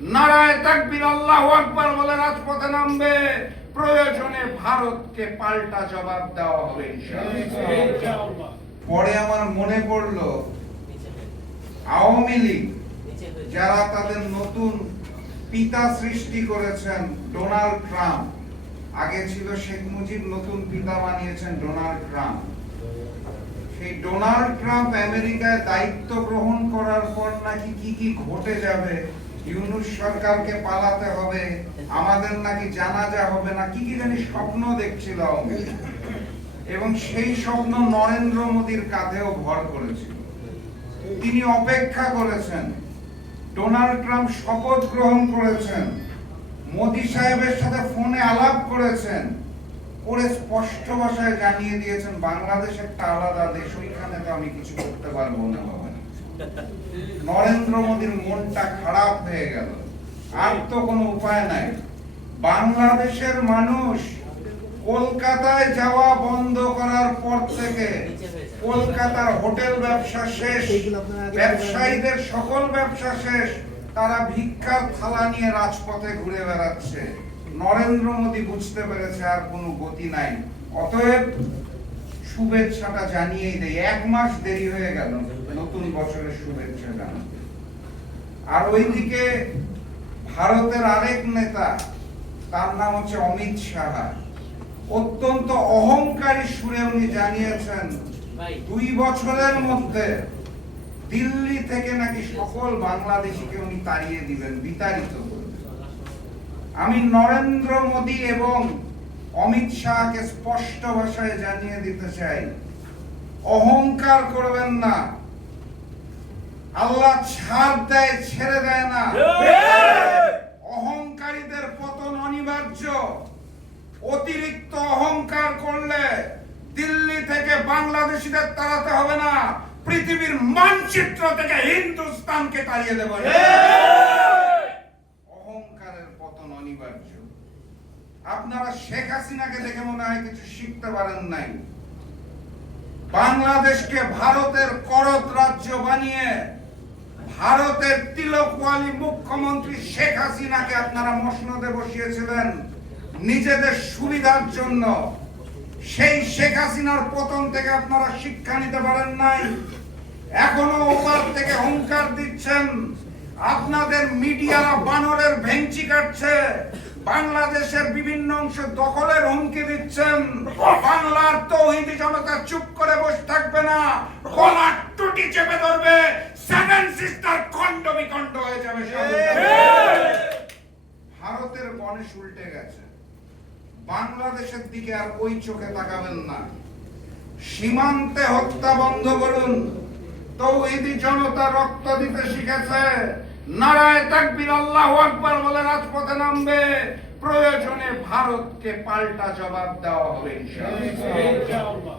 নারায় তাকবীর আল্লাহ আকবার বলে রাজপথে নামবে। প্রয়োজনে ভারতকে পাল্টা জবাব দেওয়া হবে পরে আমার মনে পড়ল, আওয়ামী লীগ যারা তাদের নতুন পিতা সৃষ্টি করেছেন ডোনাল্ড ট্রাম্প, আগে ছিল শেখ মুজিব, নতুন পিতা বানিয়েছেন ডোনাল্ড ট্রাম্প। সেই ডোনাল্ড ট্রাম্প আমেরিকায় দায়িত্ব গ্রহণ করার পর নাকি কি কি ঘটে যাবে ইউনুস সরকারকে পালাতে হবে, আমাদের নাকি জানাজা হবে না, কি কি জানি স্বপ্ন দেখছিল এবং সেই স্বপ্ন নরেন্দ্র মোদীর কাঁধেও ভর করেছিল। তিনি অপেক্ষা করেছেন, ডোনাল্ড ট্রাম্প শপথ গ্রহণ করেছেন, মোদি সাহেবের সাথে ফোনে আলাপ করেছেন, করে স্পষ্ট ভাষায় জানিয়ে দিয়েছেন বাংলাদেশ একটা আলাদা, দেশ ওইখানে তো আমি কিছু করতে পারব না, বাবা। নরেন্দ্র মোদীর মনটা খারাপ হয়ে গেল। আর তো কোনো উপায় নাই। বাংলাদেশের মানুষ কলকাতায় যাওয়া বন্ধ করার পর থেকে কলকাতার হোটেল ব্যবসা শেষ, ব্যবসায়ীদের সকল ব্যবসা শেষ, তারা ভিক্ষার থালা নিয়ে রাজপথে ঘুরে বেড়াচ্ছে। নরেন্দ্র মোদী বুঝতে পেরেছে আর কোনো গতি নাই। অতএব শুভেচ্ছাটা জানিয়েই দেয় এক মাস দেরি হয়ে গেল নতুন বছরের শুভেচ্ছা জানাতে। আর ওইদিকে ভারতের আরেক নেতা তার নাম হচ্ছে অমিত সাহা অত্যন্ত অহংকারী সুরে উনি জানিয়েছেন দুই বছরের মধ্যে দিল্লি থেকে নাকি সকল বাংলাদেশিকে উনি তাড়িয়ে দিবেন বিতাড়িত করবেন। আমি নরেন্দ্র মোদী এবং অমিত শাহকে স্পষ্ট ভাষায় জানিয়ে দিতে চাই, অহংকার করবেন না। আল্লাহ ছাড় দেয়, ছেড়ে দেয় না। অহংকারীদের পতন অনিবার্য। অতিরিক্ত অহংকার করলে দিল্লি থেকে বাংলাদেশিদের তাড়াতে হবে না। পৃথিবীর মানচিত্র থেকে হিন্দুস্তানকে তাড়িয়ে দেব। অহংকারের পতন অনিবার্য। আপনারা শেখ হাসিনাকে দেখে মনে হয় কিছু শিখতে পারেন নাই। বাংলাদেশকে ভারতের করদ রাজ্য বানিয়ে ভারতের তিলকওয়ালি মুখ্যমন্ত্রী শেখ হাসিনাকে আপনারা মসনদে বসিয়েছিলেন নিজেদের সুবিধার জন্য। সেই শেখ হাসিনার পতন থেকে আপনারা শিক্ষা নিতে পারেন নাই। এখনও ওপার থেকে হুঙ্কার দিচ্ছেন। আপনাদের মিডিয়ারা বানরের ভেঞ্চি কাটছে। বাংলাদেশের বিভিন্ন অংশ দখলের হুমকি দিচ্ছেন। বাংলার তৌহিদি জনতা চুপ করে বসে থাকবে না। গলার টুটি চেপে ধরবে। সেভেন সিস্টার খণ্ড বিখণ্ড হয়ে যাবে ভারতের গণেশ উল্টে গেছে। বাংলাদেশের দিকে আর ওই চোখে তাকাবেন না। সীমান্তে হত্যা বন্ধ করুন। তৌহিদি জনতা রক্ত দিতে শিখেছে। নারায় তাকবির আল্লাহ আকবার বলে রাজপথে নামবে। প্রয়োজনে ভারতকে পাল্টা জবাব দেওয়া হবে ইনশাআল্লাহ।